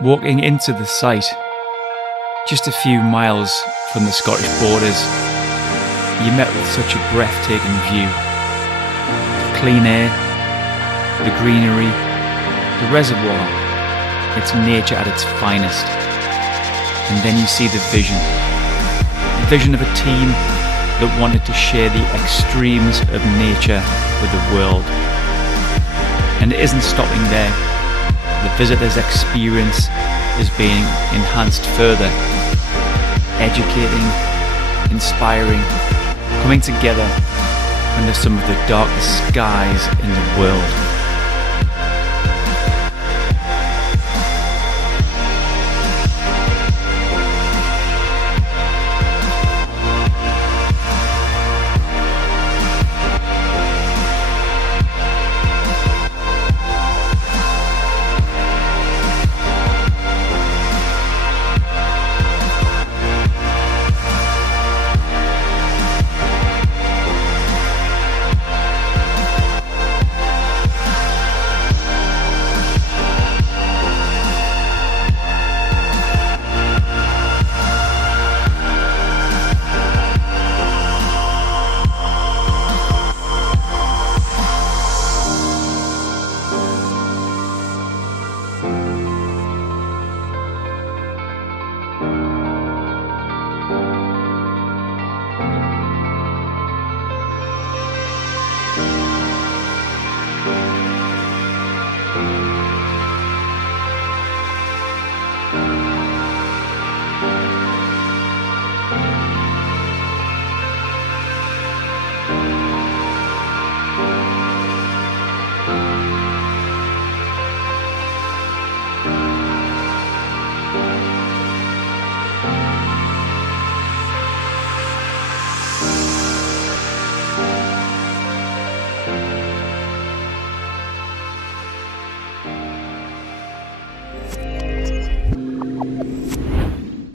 Walking into the site, just a few miles from the Scottish borders, you met with such a breathtaking view. The clean air, the greenery, the reservoir, it's nature at its finest. And then you see the vision of a team that wanted to share the extremes of nature with the world. And it isn't stopping there. The visitor's experience is being enhanced further, educating, inspiring, coming together under some of the darkest skies in the world.